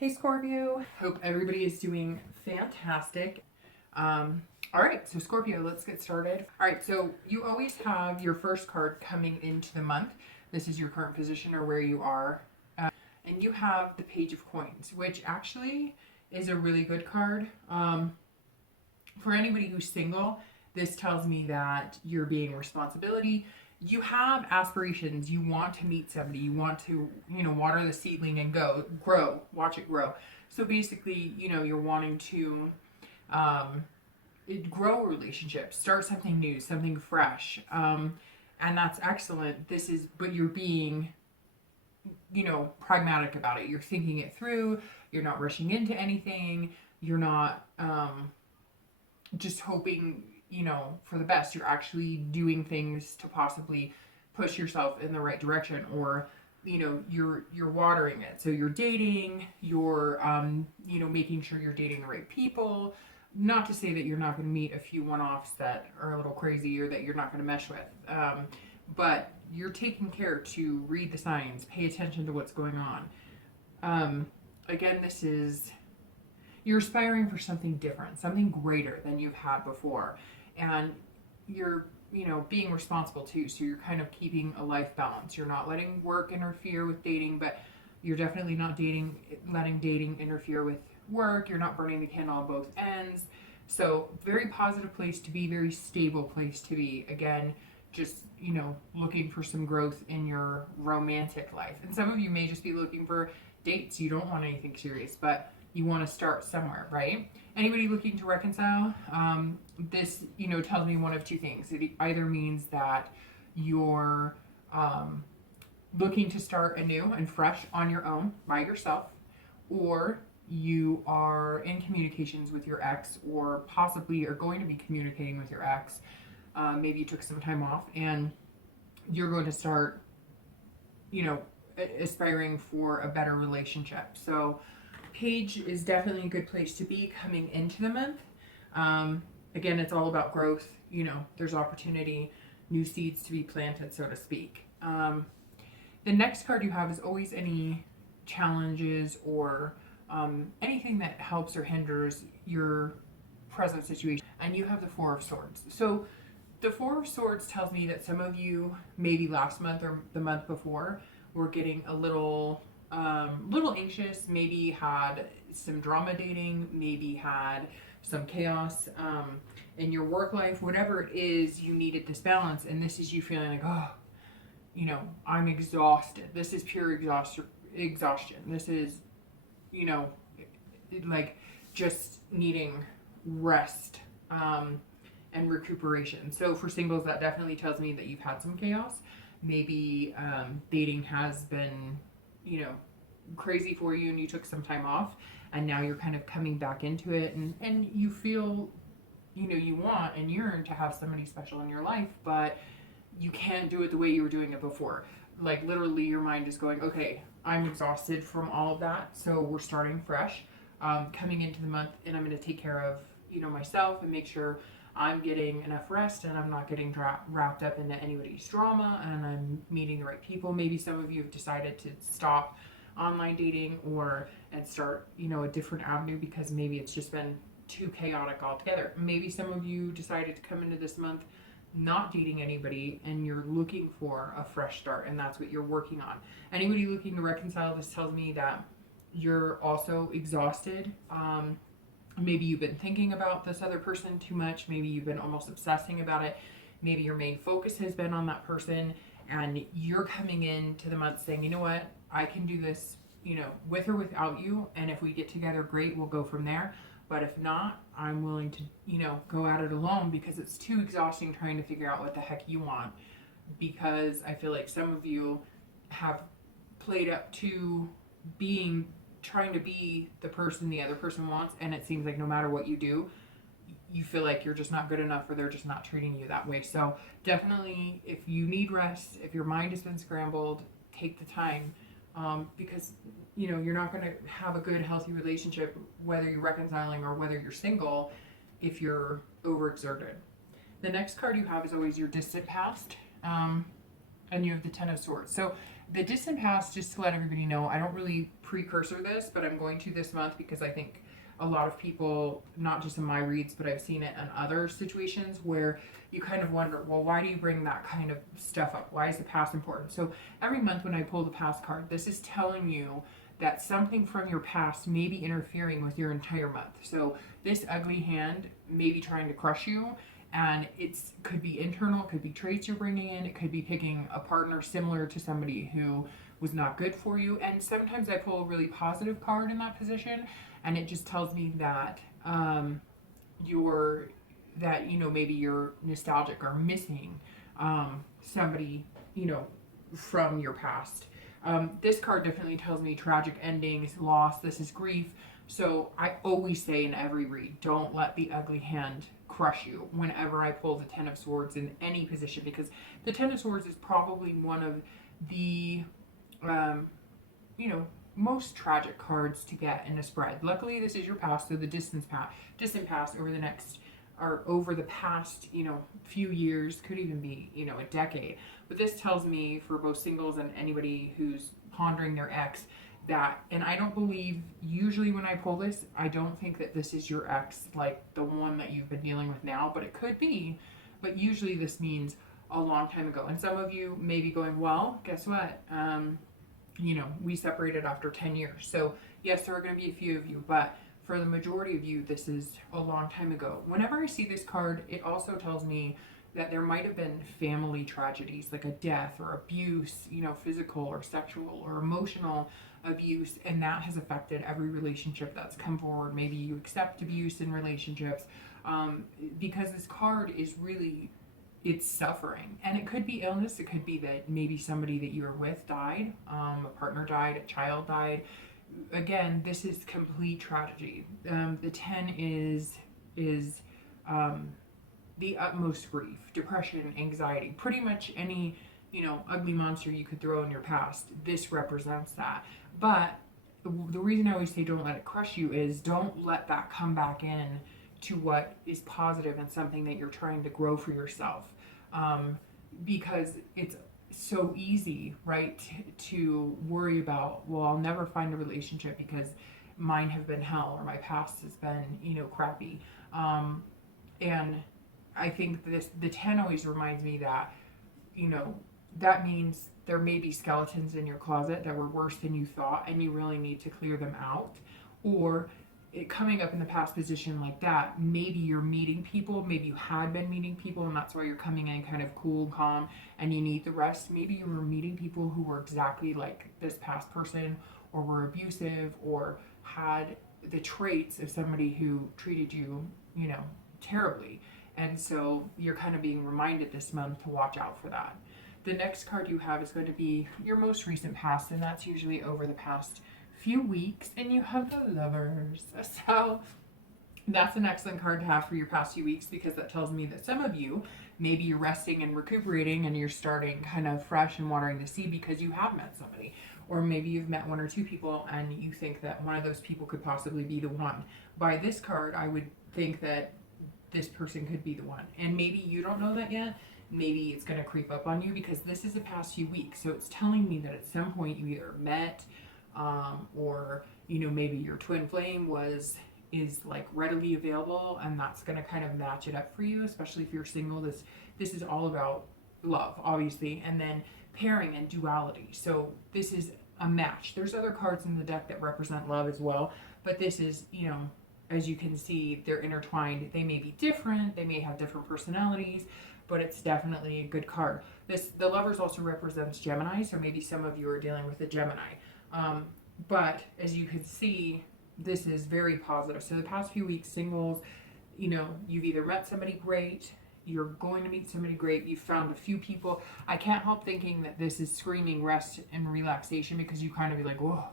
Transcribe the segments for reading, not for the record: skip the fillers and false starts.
Hey Scorpio, hope everybody is doing fantastic. All right, so Scorpio, let's get started. All right, so you always have your first card coming into the month. This is your current position or where you are. And you have the Page of Coins, which actually is a really good card. For anybody who's single, this tells me that you're being responsibility. You have aspirations. You want to meet somebody. You want to, water the seedling and grow, watch it grow. So basically, you're wanting to grow a relationship, start something new, something fresh. And that's excellent. But you're being, pragmatic about it. You're thinking it through. You're not rushing into anything. You're not just hoping, for the best. You're actually doing things to possibly push yourself in the right direction, or you're watering it. So you're dating, you're making sure you're dating the right people. Not to say that you're not going to meet a few one-offs that are a little crazy or that you're not going to mesh with, but you're taking care to read the signs, pay attention to what's going on. Again, you're aspiring for something different, something greater than you've had before. And you're, being responsible too. So you're kind of keeping a life balance. You're not letting work interfere with dating, but you're definitely not letting dating interfere with work. You're not burning the candle on both ends. So very positive place to be, very stable place to be. Again, just, looking for some growth in your romantic life. And some of you may just be looking for dates. You don't want anything serious, but you want to start somewhere, right? Anybody looking to reconcile, this, tells me one of two things. It either means that you're looking to start anew and fresh on your own by yourself, or you are in communications with your ex, or possibly are going to be communicating with your ex. Maybe you took some time off and you're going to start, aspiring for a better relationship. So Page is definitely a good place to be coming into the month. Again, it's all about growth. There's opportunity, new seeds to be planted, so to speak. The next card you have is always any challenges or anything that helps or hinders your present situation. And you have the Four of Swords. So the Four of Swords tells me that some of you, maybe last month or the month before, were getting a little anxious, maybe had some drama dating, maybe had some chaos in your work life. Whatever it is, you needed this balance, and this is you feeling like, I'm exhausted. This is pure exhaustion. This is, like just needing rest and recuperation. So for singles, that definitely tells me that you've had some chaos. Maybe dating has been crazy for you and you took some time off, and now you're kind of coming back into it, and you feel you want and yearn to have somebody special in your life, but you can't do it the way you were doing it before. Like literally your mind is going, okay, I'm exhausted from all of that, so we're starting fresh, coming into the month, and I'm going to take care of myself and make sure I'm getting enough rest and I'm not getting wrapped up into anybody's drama, and I'm meeting the right people. Maybe some of you have decided to stop online dating and start a different avenue because maybe it's just been too chaotic altogether. Maybe some of you decided to come into this month not dating anybody and you're looking for a fresh start, and that's what you're working on. Anybody looking to reconcile, this tells me that you're also exhausted. Maybe you've been thinking about this other person too much. Maybe you've been almost obsessing about it. Maybe your main focus has been on that person, and you're coming into the month saying, you know what, I can do this, with or without you. And if we get together, great, we'll go from there. But if not, I'm willing to, go at it alone, because it's too exhausting trying to figure out what the heck you want. Because I feel like some of you have played up to trying to be the person the other person wants, and it seems like no matter what you do, you feel like you're just not good enough, or they're just not treating you that way. So definitely, if you need rest, if your mind has been scrambled, take the time, because you're not going to have a good, healthy relationship, whether you're reconciling or whether you're single, if you're overexerted. The next card you have is always your distant past, and you have the Ten of Swords. So The distant past, just to let everybody know, I don't really precursor this, but I'm going to this month because I think a lot of people, not just in my reads, but I've seen it in other situations where you kind of wonder, well, why do you bring that kind of stuff up? Why is the past important? So every month when I pull the past card, this is telling you that something from your past may be interfering with your entire month. So this ugly hand may be trying to crush you, and it's could be internal, it could be traits you're bringing in, it could be picking a partner similar to somebody who was not good for you. And sometimes I pull a really positive card in that position, and it just tells me that you're that maybe you're nostalgic or missing somebody from your past. This card definitely tells me tragic endings, loss. This is grief. So I always say in every read, don't let the ugly hand crush you whenever I pull the Ten of Swords in any position, because the Ten of Swords is probably one of the most tragic cards to get in a spread. Luckily, this is your past, so the distant past over the past few years, could even be a decade. But this tells me, for both singles and anybody who's pondering their ex, that, and I don't believe, usually when I pull this, I don't think that this is your ex, like the one that you've been dealing with now, but it could be. But usually this means a long time ago. And some of you may be going, well, guess what? We separated after 10 years. So yes, there are going to be a few of you, but for the majority of you, this is a long time ago. Whenever I see this card, it also tells me that there might have been family tragedies, like a death or abuse, physical or sexual or emotional abuse, and that has affected every relationship that's come forward. Maybe you accept abuse in relationships, because this card is really, it's suffering. And it could be illness, it could be that maybe somebody that you were with died, a partner died, a child died. Again, this is complete tragedy. The 10 is the utmost grief, depression, anxiety, pretty much any ugly monster you could throw in your past. This represents that. But the reason I always say don't let it crush you is don't let that come back in to what is positive and something that you're trying to grow for yourself, because it's so easy, right, to worry about, well, I'll never find a relationship because mine have been hell, or my past has been crappy. And I think the 10 always reminds me that that means there may be skeletons in your closet that were worse than you thought, and you really need to clear them out. Or coming up in the past position like that, maybe you're meeting people, maybe you had been meeting people, and that's why you're coming in kind of cool and calm and you need the rest. Maybe you were meeting people who were exactly like this past person, or were abusive, or had the traits of somebody who treated you terribly. And so you're kind of being reminded this month to watch out for that. The next card you have is going to be your most recent past, and that's usually over the past few weeks, and you have the Lovers. So that's an excellent card to have for your past few weeks, because that tells me that some of you, maybe you're resting and recuperating and you're starting kind of fresh and watering the seed because you have met somebody. Or maybe you've met one or two people and you think that one of those people could possibly be the one. By this card, I would think that this person could be the one. And maybe you don't know that yet. Maybe it's going to creep up on you, because this is the past few weeks. So it's telling me that at some point you either met, or maybe your twin flame is like readily available, and that's going to kind of match it up for you. Especially if you're single, this is all about love, obviously, and then pairing and duality. So this is a match. There's other cards in the deck that represent love as well, but this is, as you can see, they're intertwined. They may be different, they may have different personalities, but it's definitely a good card. The Lovers also represents Gemini, so maybe some of you are dealing with a Gemini. But as you can see, this is very positive. So the past few weeks, singles, you've either met somebody great, you're going to meet somebody great, you've found a few people. I can't help thinking that this is screaming rest and relaxation, because you kind of be like, whoa,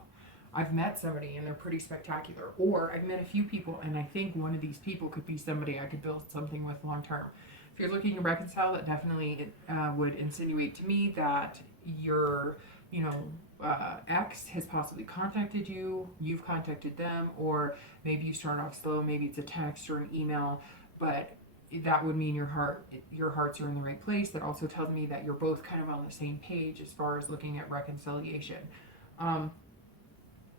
I've met somebody and they're pretty spectacular. Or I've met a few people and I think one of these people could be somebody I could build something with long term. If you're looking to reconcile, that definitely would insinuate to me that your ex has possibly contacted you, you've contacted them, or maybe you start off slow, maybe it's a text or an email, but that would mean your hearts are in the right place. That also tells me that you're both kind of on the same page as far as looking at reconciliation.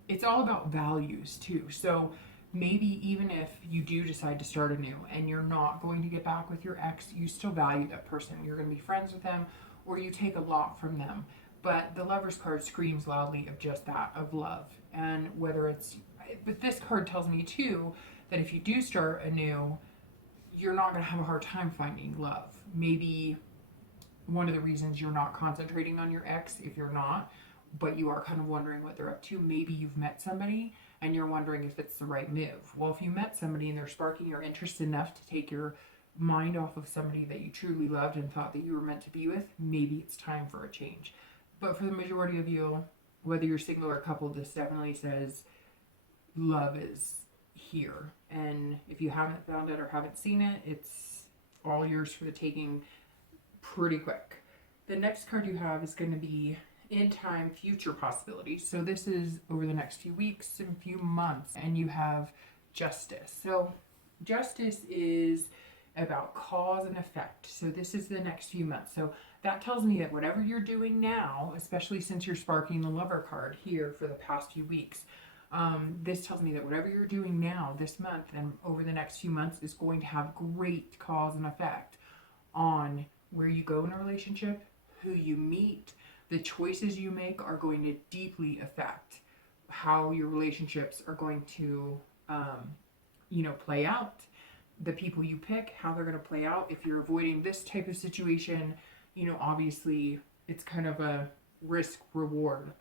It's all about values too. So maybe even if you do decide to start anew and you're not going to get back with your ex, you still value that person. You're going to be friends with them, or you take a lot from them. But the Lover's card screams loudly of just that, of love. And whether it's, but this card tells me too that if you do start anew, you're not going to have a hard time finding love. Maybe one of the reasons you're not concentrating on your ex, if you're not, but you are kind of wondering what they're up to. Maybe you've met somebody and you're wondering if it's the right move. Well, if you met somebody and they're sparking your interest enough to take your mind off of somebody that you truly loved and thought that you were meant to be with, maybe it's time for a change. But for the majority of you, whether you're single or coupled, this definitely says love is here. And if you haven't found it or haven't seen it, it's all yours for the taking pretty quick. The next card you have is going to be in time, future possibilities. So this is over the next few weeks and few months. And you have justice. So justice is about cause and effect. So this is the next few months. So that tells me that whatever you're doing now, especially since you're sparking the Lover card here for the past few weeks, this tells me that whatever you're doing now, this month and over the next few months, is going to have great cause and effect on where you go in a relationship, who you meet. The choices you make are going to deeply affect how your relationships are going to, play out. The people you pick, how they're going to play out. If you're avoiding this type of situation, obviously it's kind of a risk reward.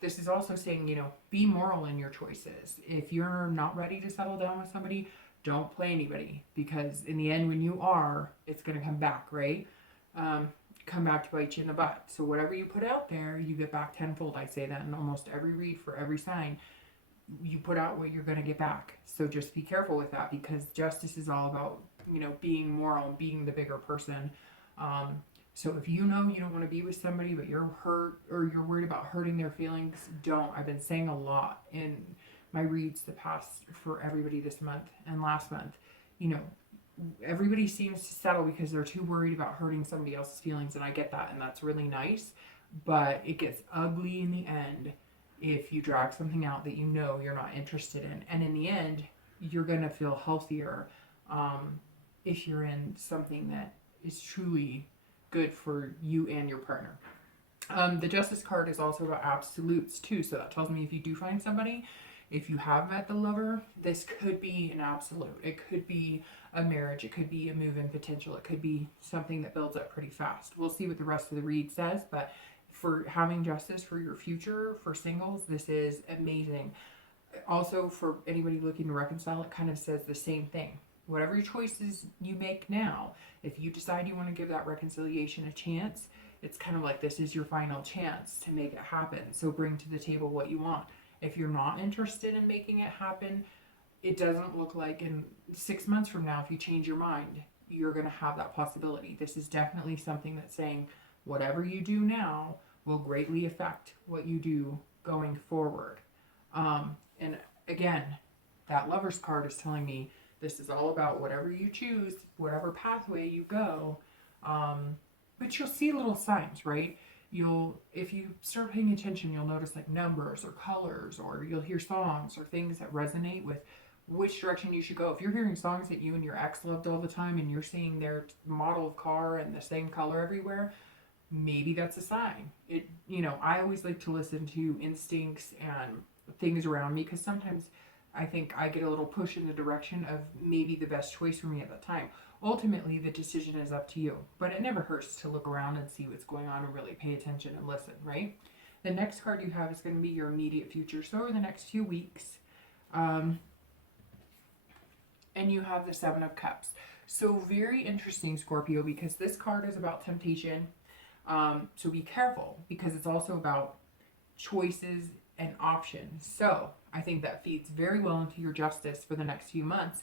This is also saying, be moral in your choices. If you're not ready to settle down with somebody, don't play anybody, because in the end, when you are, it's going to come back, right? Come back to bite you in the butt. So whatever you put out there, you get back tenfold. I say that in almost every read for every sign. You put out what you're going to get back. So just be careful with that, because justice is all about, being moral and being the bigger person. So if you know you don't want to be with somebody, but you're hurt or you're worried about hurting their feelings, don't. I've been saying a lot in my reads the past for everybody this month and last month. Everybody seems to settle because they're too worried about hurting somebody else's feelings, and I get that, and that's really nice. But it gets ugly in the end if you drag something out that you're not interested in. And in the end, you're going to feel healthier if you're in something that is truly good for you and your partner. The Justice card is also about absolutes too. So that tells me if you do find somebody, if you have met the Lover, this could be an absolute. It could be a marriage. It could be a move-in potential. It could be something that builds up pretty fast. We'll see what the rest of the read says, but for having justice for your future, for singles, this is amazing. Also, for anybody looking to reconcile, it kind of says the same thing. Whatever your choices you make now, if you decide you want to give that reconciliation a chance, it's kind of like this is your final chance to make it happen. So bring to the table what you want. If you're not interested in making it happen, it doesn't look like in 6 months from now, if you change your mind, you're going to have that possibility. This is definitely something that's saying whatever you do now will greatly affect what you do going forward. And again, that Lover's card is telling me this is all about whatever you choose, whatever pathway you go. But you'll see little signs, right? If you start paying attention, you'll notice like numbers or colors, or you'll hear songs or things that resonate with which direction you should go. If you're hearing songs that you and your ex loved all the time and you're seeing their model of car and the same color everywhere, maybe that's a sign. I always like to listen to instincts and things around me, because sometimes I think I get a little push in the direction of maybe the best choice for me at that time. Ultimately, the decision is up to you, but it never hurts to look around and see what's going on and really pay attention and listen, right? The next card you have is going to be your immediate future. So over the next few weeks, and you have the Seven of Cups. So very interesting, Scorpio, because this card is about temptation. So be careful, because it's also about choices and options. So I think that feeds very well into your justice for the next few months.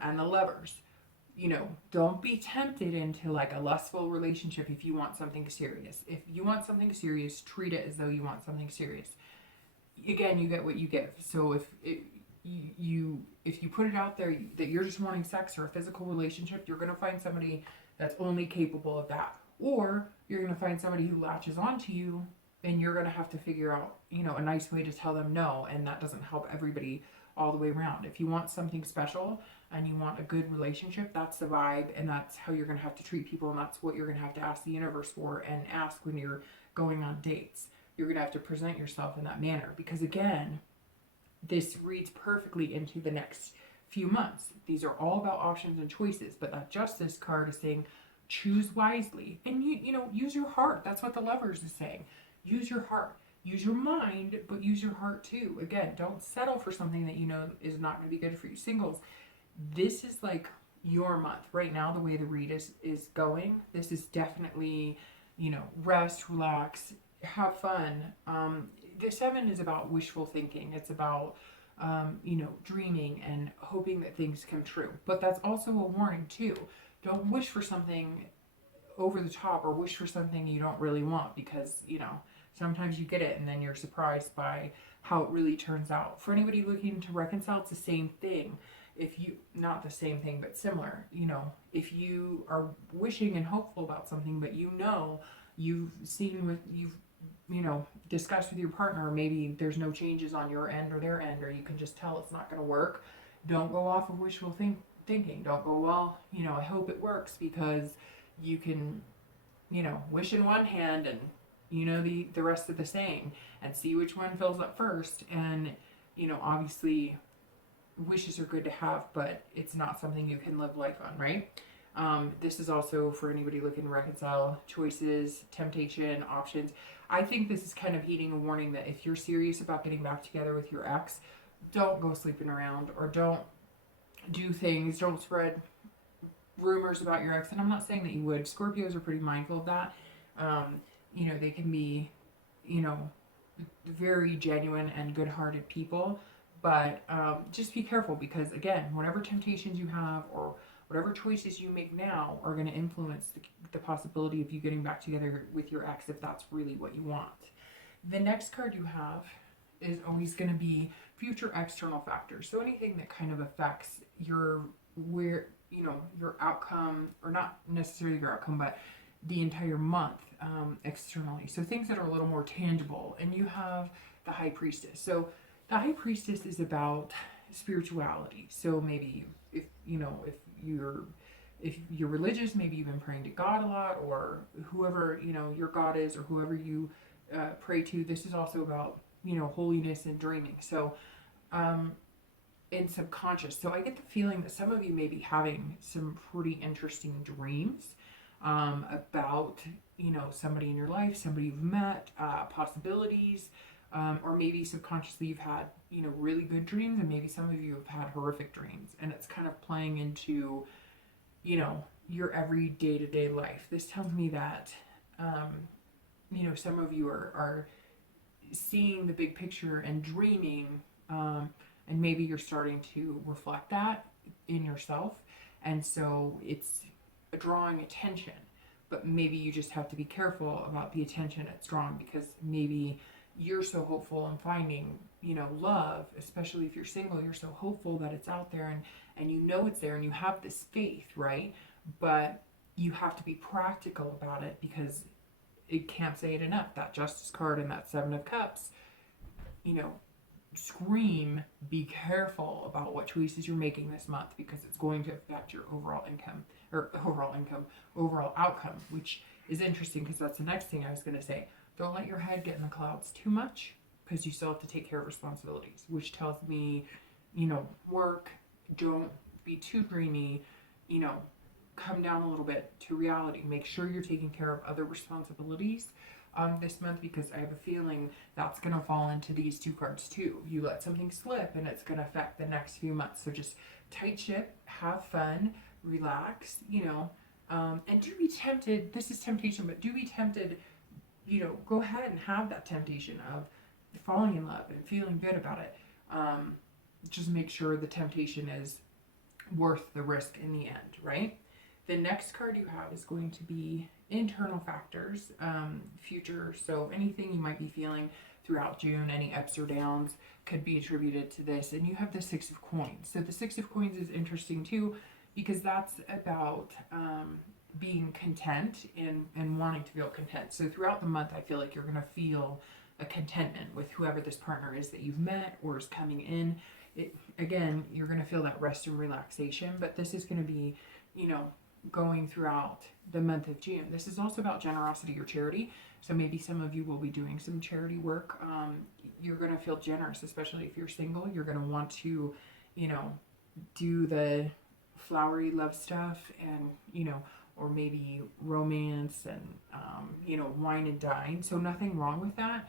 And the Lovers, don't be tempted into like a lustful relationship if you want something serious. If you want something serious, treat it as though you want something serious. Again, you get what you give. So if you put it out there that you're just wanting sex or a physical relationship, you're going to find somebody that's only capable of that. Or you're going to find somebody who latches onto you, and you're going to have to figure out, a nice way to tell them no, and that doesn't help everybody all the way around. If you want something special and you want a good relationship, that's the vibe, and that's how you're going to have to treat people, and that's what you're going to have to ask the universe for and ask when you're going on dates. You're going to have to present yourself in that manner, because again, this reads perfectly into the next few months. These are all about options and choices, but that Justice card is saying choose wisely, and use your heart. That's what the Lovers is saying. Use your heart. Use your mind, but use your heart too. Again, don't settle for something that is not going to be good for you. Singles, this is like your month right now. The way the read is going, this is definitely rest, relax, have fun. The 7 is about wishful thinking. It's about dreaming and hoping that things come true. But that's also a warning too. Don't wish for something over the top, or wish for something you don't really want, because sometimes you get it and then you're surprised by how it really turns out. For anybody looking to reconcile, it's the same thing. Not the same thing, but similar. If you are wishing and hopeful about something, but you've discussed with your partner, or maybe there's no changes on your end or their end, or you can just tell it's not going to work, don't go off of wishful thinking. Don't go, well, I hope it works, because you can, wish in one hand and the rest of the saying, and see which one fills up first. And obviously wishes are good to have, but it's not something you can live life on, right? This is also for anybody looking to reconcile: choices, temptation, options. I think this is kind of heeding a warning that if you're serious about getting back together with your ex, don't go sleeping around, or don't do things, don't spread rumors about your ex. And I'm not saying that you would. Scorpios are pretty mindful of that. They can be, very genuine and good-hearted people, but just be careful, because again, whatever temptations you have or whatever choices you make now are going to influence the possibility of you getting back together with your ex, if that's really what you want. The next card you have is always going to be future external factors. So anything that kind of affects your outcome, or not necessarily your outcome, but the entire month externally. So things that are a little more tangible. And you have the High Priestess. So the High Priestess is about spirituality. So maybe if you're religious, maybe you've been praying to God a lot, or whoever your God is, or whoever you pray to. This is also about holiness and dreaming. So in subconscious. So I get the feeling that some of you may be having some pretty interesting dreams about somebody in your life, somebody you've met, possibilities, or maybe subconsciously you've had really good dreams, and maybe some of you have had horrific dreams, and it's kind of playing into your every day-to-day life. This tells me that some of you are seeing the big picture and dreaming, and maybe you're starting to reflect that in yourself, and so it's drawing attention. But maybe you just have to be careful about the attention it's drawing, because maybe you're so hopeful in finding love, especially if you're single. You're so hopeful that it's out there, and it's there, and you have this faith, right? But you have to be practical about it, because it can't say it enough. That Justice card and that 7 of Cups, scream, be careful about what choices you're making this month, because it's going to affect your overall outcome, which is interesting, because that's the next thing I was going to say. Don't let your head get in the clouds too much, because you still have to take care of responsibilities, which tells me, work. Don't be too dreamy, come down a little bit to reality. Make sure you're taking care of other responsibilities this month, because I have a feeling that's going to fall into these 2 cards too. You let something slip and it's going to affect the next few months. So just tight ship, have fun, relax, and do be tempted. This is temptation, but do be tempted, go ahead and have that temptation of falling in love and feeling good about it. Just make sure the temptation is worth the risk in the end, right? The next card you have is going to be internal factors, future. So anything you might be feeling throughout June. Any ups or downs could be attributed to this. And you have the Six of Coins. So the Six of Coins is interesting too, because that's about being content and wanting to feel content. So throughout the month, I feel like you're going to feel a contentment with whoever this partner is that you've met or is coming in. Again, you're going to feel that rest and relaxation, but this is going to be, you know, going throughout the month of June. This is also about generosity or charity. So maybe some of you will be doing some charity work. You're going to feel generous, especially if you're single. You're going to want to, you know, do the flowery love stuff and, you know, or maybe romance and, you know, wine and dine. So nothing wrong with that.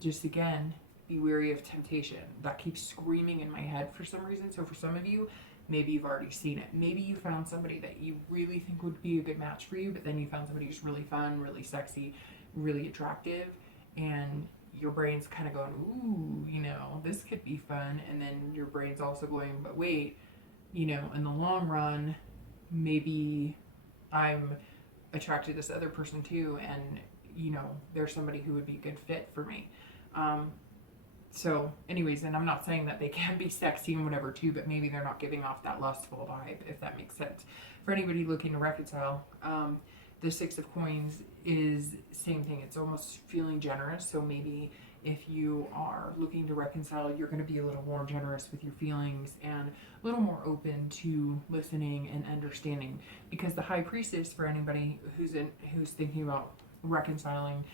Just again, be wary of temptation. That keeps screaming in my head for some reason. So for some of you, maybe you've already seen it. Maybe you found somebody that you really think would be a good match for you, but then you found somebody who's really fun, really sexy, really attractive, and your brain's kind of going, ooh, you know, this could be fun. And then your brain's also going, but wait, you know, in the long run, maybe I'm attracted to this other person too, and, you know, there's somebody who would be a good fit for me. So anyways, and I'm not saying that they can be sexy and whatever too, but maybe they're not giving off that lustful vibe, if that makes sense. For anybody looking to reconcile, the Six of Coins is same thing. It's almost feeling generous. So maybe if you are looking to reconcile, you're going to be a little more generous with your feelings and a little more open to listening and understanding, because the High Priestess, for anybody who's thinking about reconciling,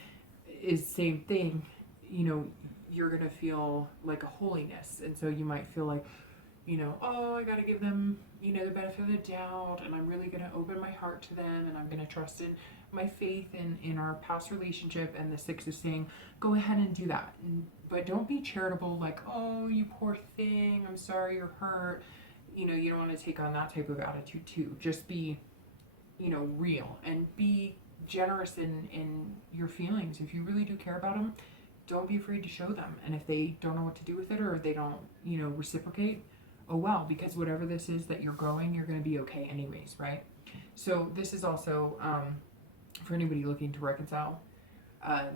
is same thing. You know, you're going to feel like a holiness. And so you might feel like, you know, oh, I got to give them, you know, the benefit of the doubt, and I'm really going to open my heart to them, and I'm going to trust in my faith in our past relationship. And the Six is saying, go ahead and do that. But don't be charitable, like, oh, you poor thing, I'm sorry you're hurt. You know, you don't want to take on that type of attitude too. Just be, you know, real and be generous in your feelings. If you really do care about them, don't be afraid to show them. And if they don't know what to do with it, or if they don't, you know, reciprocate, oh well, because whatever this is that you're growing, you're going to be okay anyways, right? So this is also, for anybody looking to reconcile,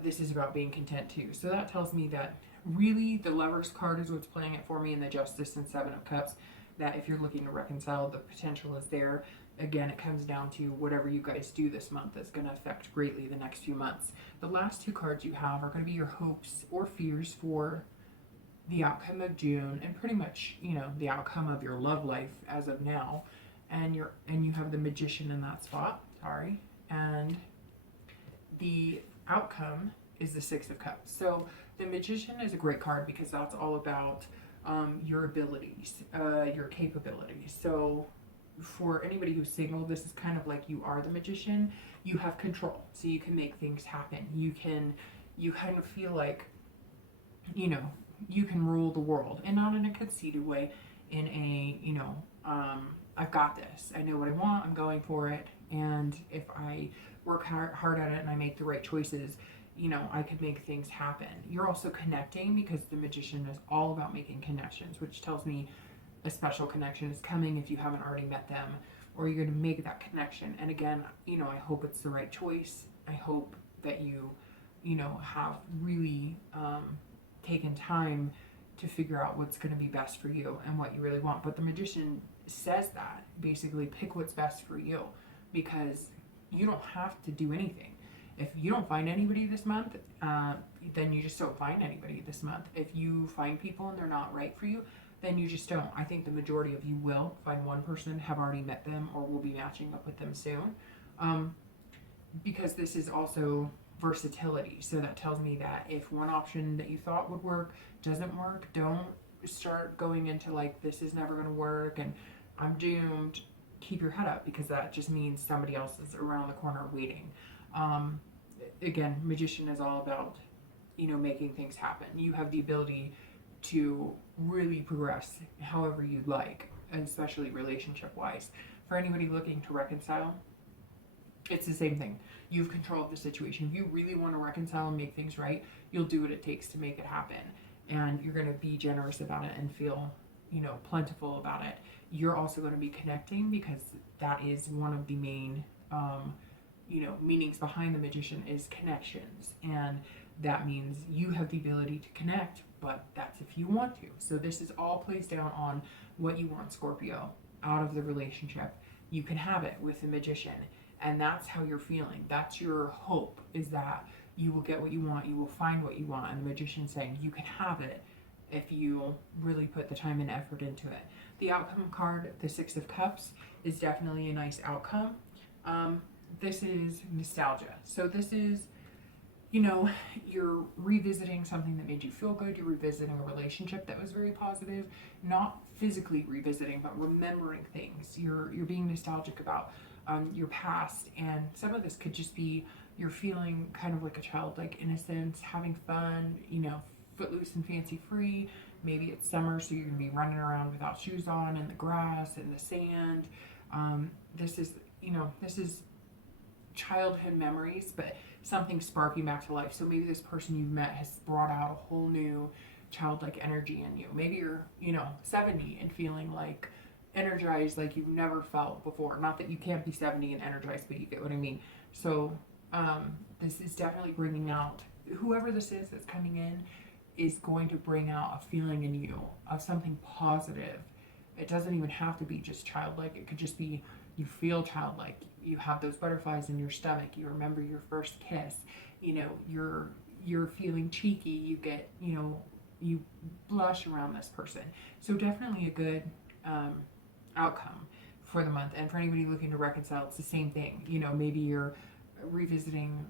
this is about being content too. So that tells me that really the Lover's card is what's playing it for me, and the Justice and Seven of Cups, that if you're looking to reconcile, the potential is there. Again, it comes down to whatever you guys do this month is going to affect greatly the next few months. The last two cards you have are going to be your hopes or fears for the outcome of June, and pretty much, you know, the outcome of your love life as of now. And you have the Magician in that spot. Sorry. And the outcome is the Six of Cups. So the Magician is a great card because that's all about your abilities, your capabilities. So for anybody who's single, this is kind of like you are the magician. You have control, so you can make things happen. You kind of feel like, you know, you can rule the world, and not in a conceited way, in a, you know, I've got this. I know what I want. I'm going for it. And if I work hard at it and I make the right choices, you know, I could make things happen. You're also connecting, because the Magician is all about making connections, which tells me a special connection is coming if you haven't already met them, or you're going to make that connection. And again, you know, I hope it's the right choice. I hope that you know, have really taken time to figure out what's going to be best for you and what you really want. But the Magician says that basically pick what's best for you, because you don't have to do anything. If you don't find anybody this month, then you just don't find anybody this month. If you find people and they're not right for you, then you just don't. I think the majority of you will find one person, have already met them, or will be matching up with them soon. Because this is also versatility. So that tells me that if one option that you thought would work doesn't work, don't start going into like, this is never going to work and I'm doomed. Keep your head up, because that just means somebody else is around the corner waiting. Again, Magician is all about, you know, making things happen. You have the ability to really progress however you'd like, especially relationship wise. For anybody looking to reconcile, it's the same thing. You have control of the situation. If you really want to reconcile and make things right, you'll do what it takes to make it happen. And you're going to be generous about it and feel, you know, plentiful about it. You're also going to be connecting, because that is one of the main, you know, meanings behind the Magician is connections. And that means you have the ability to connect, but that's if you want to. So this is all placed down on what you want, Scorpio, out of the relationship. You can have it with the Magician, and that's how you're feeling. That's your hope, is that you will get what you want, you will find what you want. And the Magician's saying you can have it if you really put the time and effort into it. The outcome card, the Six of Cups, is definitely a nice outcome. This is nostalgia. So this is, you know, you're revisiting something that made you feel good. You're revisiting a relationship that was very positive. Not physically revisiting, but remembering things. You're being nostalgic about your past. And some of this could just be you're feeling kind of like a childlike innocence, having fun, you know, footloose and fancy free. Maybe it's summer, so you're going to be running around without shoes on in the grass, in the sand. This is, you know, this is childhood memories, but something sparking back to life. So maybe this person you've met has brought out a whole new childlike energy in you. Maybe you're, you know, 70 and feeling like energized like you've never felt before. Not that you can't be 70 and energized, but you get what I mean. So this is definitely bringing out, whoever this is that's coming in is going to bring out a feeling in you of something positive. It doesn't even have to be just childlike. It could just be you feel childlike. You have those butterflies in your stomach. You remember your first kiss. You know, you're feeling cheeky. You get, you know, you blush around this person. So definitely a good outcome for the month. And for anybody looking to reconcile, it's the same thing. You know, maybe you're revisiting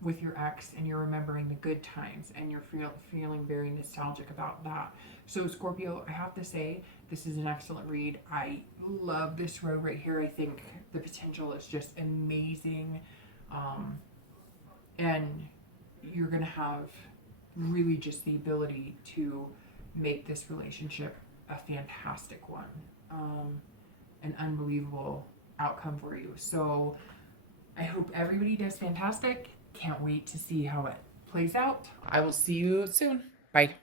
with your ex and you're remembering the good times and you're feeling very nostalgic about that. So Scorpio, I have to say, this is an excellent read. I love this row right here. I think the potential is just amazing. And you're going to have really just the ability to make this relationship a fantastic one. An unbelievable outcome for you. So I hope everybody does fantastic. Can't wait to see how it plays out. I will see you soon. Bye.